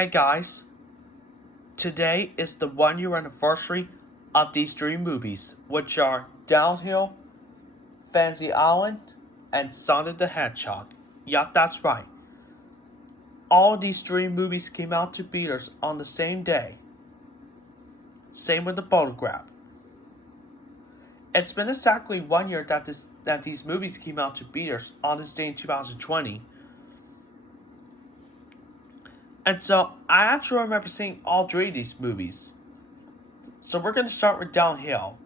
Hey guys, today is the 1 year anniversary of these three movies, which are Downhill, Fantasy Island, and Sonic the Hedgehog. Yup, that's right. All these three movies came out to theaters on the same day. Same with the photograph. It's been exactly 1 year that these movies came out to theaters on this day in 2020. And so I actually remember seeing all three of these movies. So we're going to start with Downhill.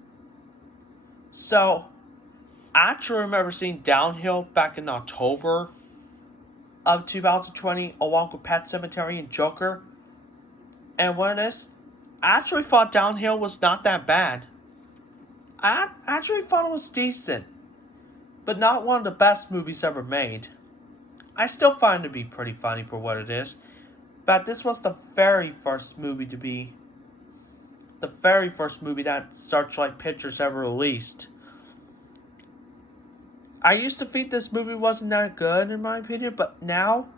So I actually remember seeing Downhill back in October of 2020 along with Pet Sematary and Joker. And what it is, I actually thought Downhill was not that bad. I actually thought it was decent, but not one of the best movies ever made. I still find it to be pretty funny for what it is, but this was the very first movie that Searchlight Pictures ever released. I used to think this movie wasn't that good in my opinion, but now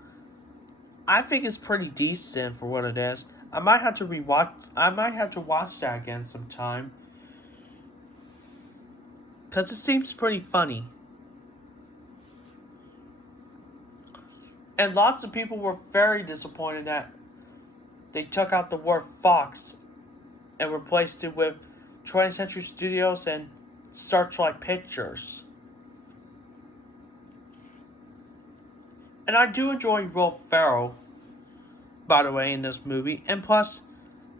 I think it's pretty decent for what it is. I might have to watch that again sometime, because it seems pretty funny. And lots of people were very disappointed that they took out the word Fox and replaced it with 20th Century Studios and Searchlight Pictures. And I do enjoy Will Ferrell, by the way, in this movie. And plus,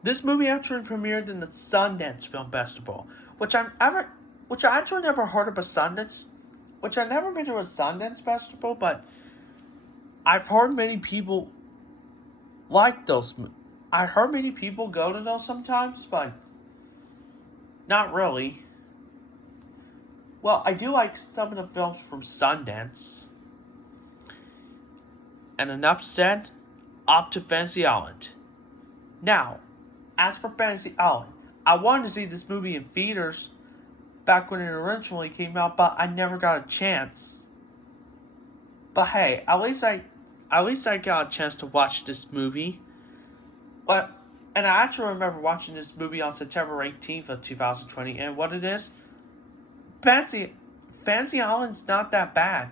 this movie actually premiered in the Sundance Film Festival, which I actually never heard of a Sundance, which I never been to a Sundance Festival, but I've heard many people like those. I heard many people go to those sometimes, but not really. Well, I do like some of the films from Sundance. And enough said, up to Fantasy Island. Now, as for Fantasy Island, I wanted to see this movie in theaters back when it originally came out, but I never got a chance. But hey, at least I got a chance to watch this movie. And I actually remember watching this movie on September 18th of 2020, and what it is, Fantasy Island's not that bad.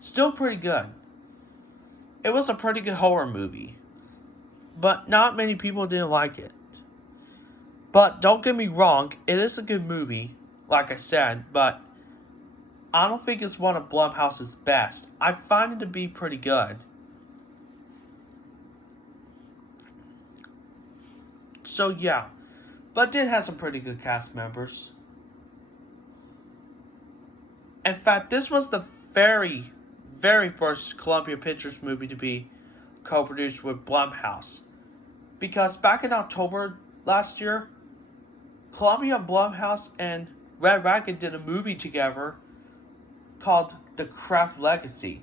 Still pretty good. It was a pretty good horror movie, but not many people didn't like it. But don't get me wrong, it is a good movie, like I said, but I don't think it's one of Blumhouse's best. I find it to be pretty good. So yeah, but it did have some pretty good cast members. In fact, this was the very first Columbia Pictures movie to be co-produced with Blumhouse. Because back in October last year, Columbia, Blumhouse, and Red Racket did a movie together called The Craft Legacy.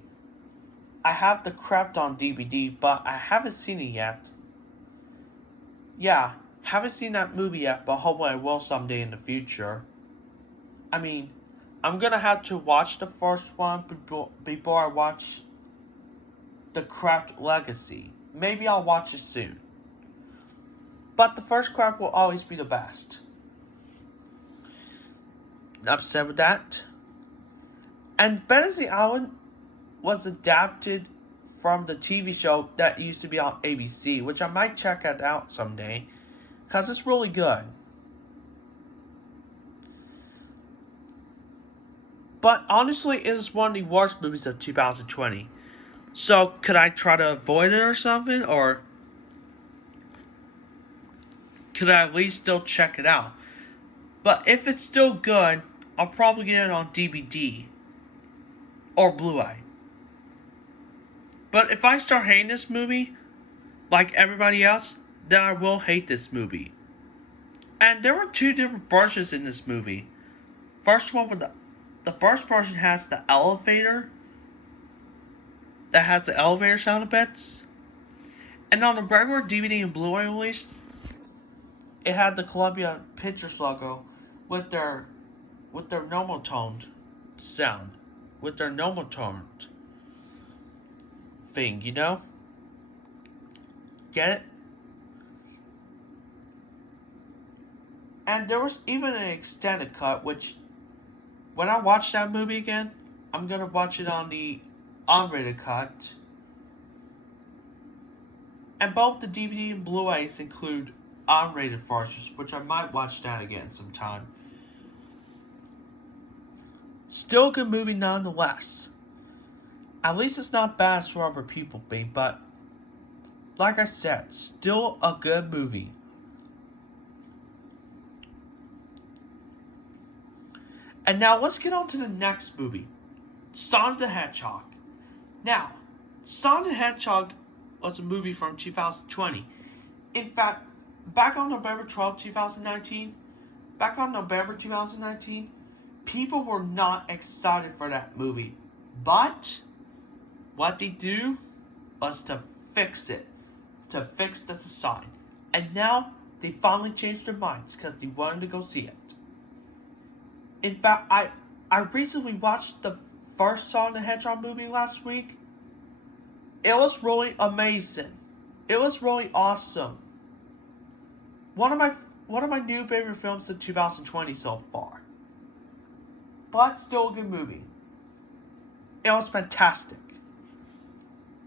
I have The Craft on DVD, but I haven't seen it yet. Yeah, haven't seen that movie yet, but hopefully I will someday in the future. I mean, I'm gonna have to watch the first one before I watch The Craft Legacy. Maybe I'll watch it soon. But the first Craft will always be the best. Enough said with that. And Fantasy Island was adapted from the TV show that used to be on ABC, which I might check it out someday, because it's really good. But honestly, it is one of the worst movies of 2020. So, could I try to avoid it or something? Or could I at least still check it out? But if it's still good, I'll probably get it on DVD or Blu-ray. But if I start hating this movie, like everybody else, then I will hate this movie. And there were two different versions in this movie. First one with the first version has the elevator. That has the elevator sound effects. And on the regular DVD and Blu-ray release, it had the Columbia Pictures logo with their normal toned sound. With their normal toned thing, you know? Get it? And there was even an extended cut, which, when I watch that movie again, I'm going to watch it on the unrated cut. And both the DVD and Blu-rays include unrated versions, which I might watch that again sometime. Still a good movie nonetheless. At least it's not bad as Robert Peopleby, but like I said, still a good movie. And now let's get on to the next movie, Sonic the Hedgehog. Now, Sonic the Hedgehog was a movie from 2020. In fact, back on November 2019, people were not excited for that movie. But what they do was to fix it, to fix the design. And now they finally changed their minds because they wanted to go see it. In fact, I recently watched the first Sonic the Hedgehog movie last week. It was really amazing. It was really awesome. One of my new favorite films of 2020 so far. But still a good movie. It was fantastic.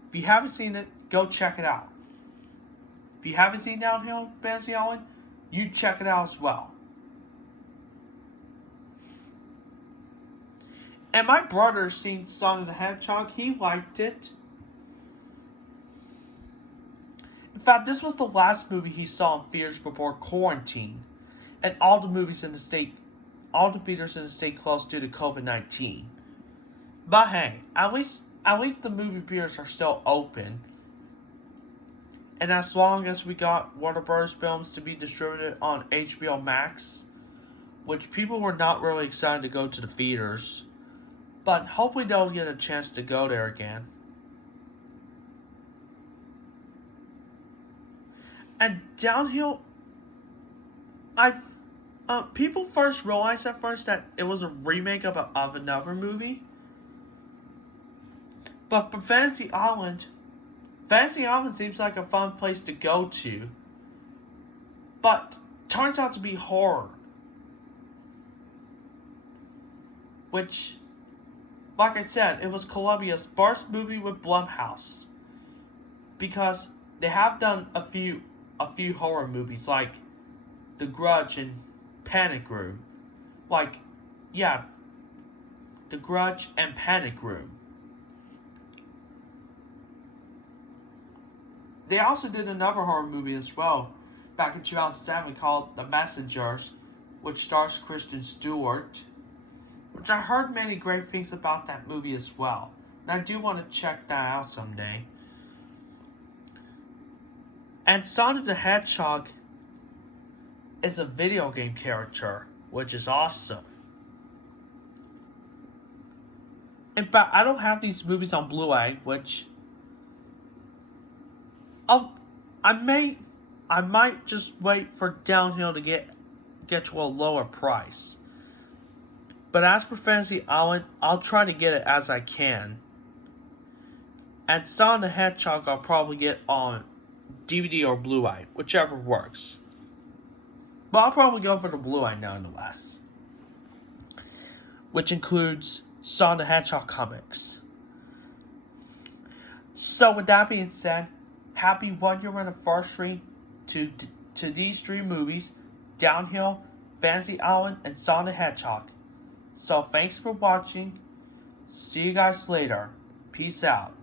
If you haven't seen it, go check it out. If you haven't seen Downhill Fantasy Island, you check it out as well. And my brother seen Sonic the Hedgehog. He liked it. In fact, this was the last movie he saw in theaters before quarantine, and all the theaters in the state closed due to COVID-19. But hey, at least the movie theaters are still open. And as long as we got Warner Bros. Films to be distributed on HBO Max, which people were not really excited to go to the theaters, but hopefully they'll get a chance to go there again. And Downhill, people first realized at first that it was a remake of another movie. But for Fantasy Island seems like a fun place to go to. But turns out to be horror. Which, like I said, it was Columbia's first movie with Blumhouse. Because they have done a few horror movies like The Grudge and Panic Room. The Grudge and Panic Room. They also did another horror movie as well, back in 2007 called The Messengers, which stars Kristen Stewart, which I heard many great things about that movie as well. And I do want to check that out someday. And Sonic the Hedgehog is a video game character, which is awesome. In fact, I don't have these movies on Blu-ray, which I might just wait for Downhill to get to a lower price. But as for Fantasy Island, I'll try to get it as I can. And Sonic the Hedgehog I'll probably get on DVD or Blu-ray, whichever works. But I'll probably go for the Blu-ray nonetheless, which includes Sonic the Hedgehog comics. So with that being said, happy 1-year anniversary to these 3 movies, Downhill, Fantasy Island, and Sonic the Hedgehog. So thanks for watching. See you guys later. Peace out.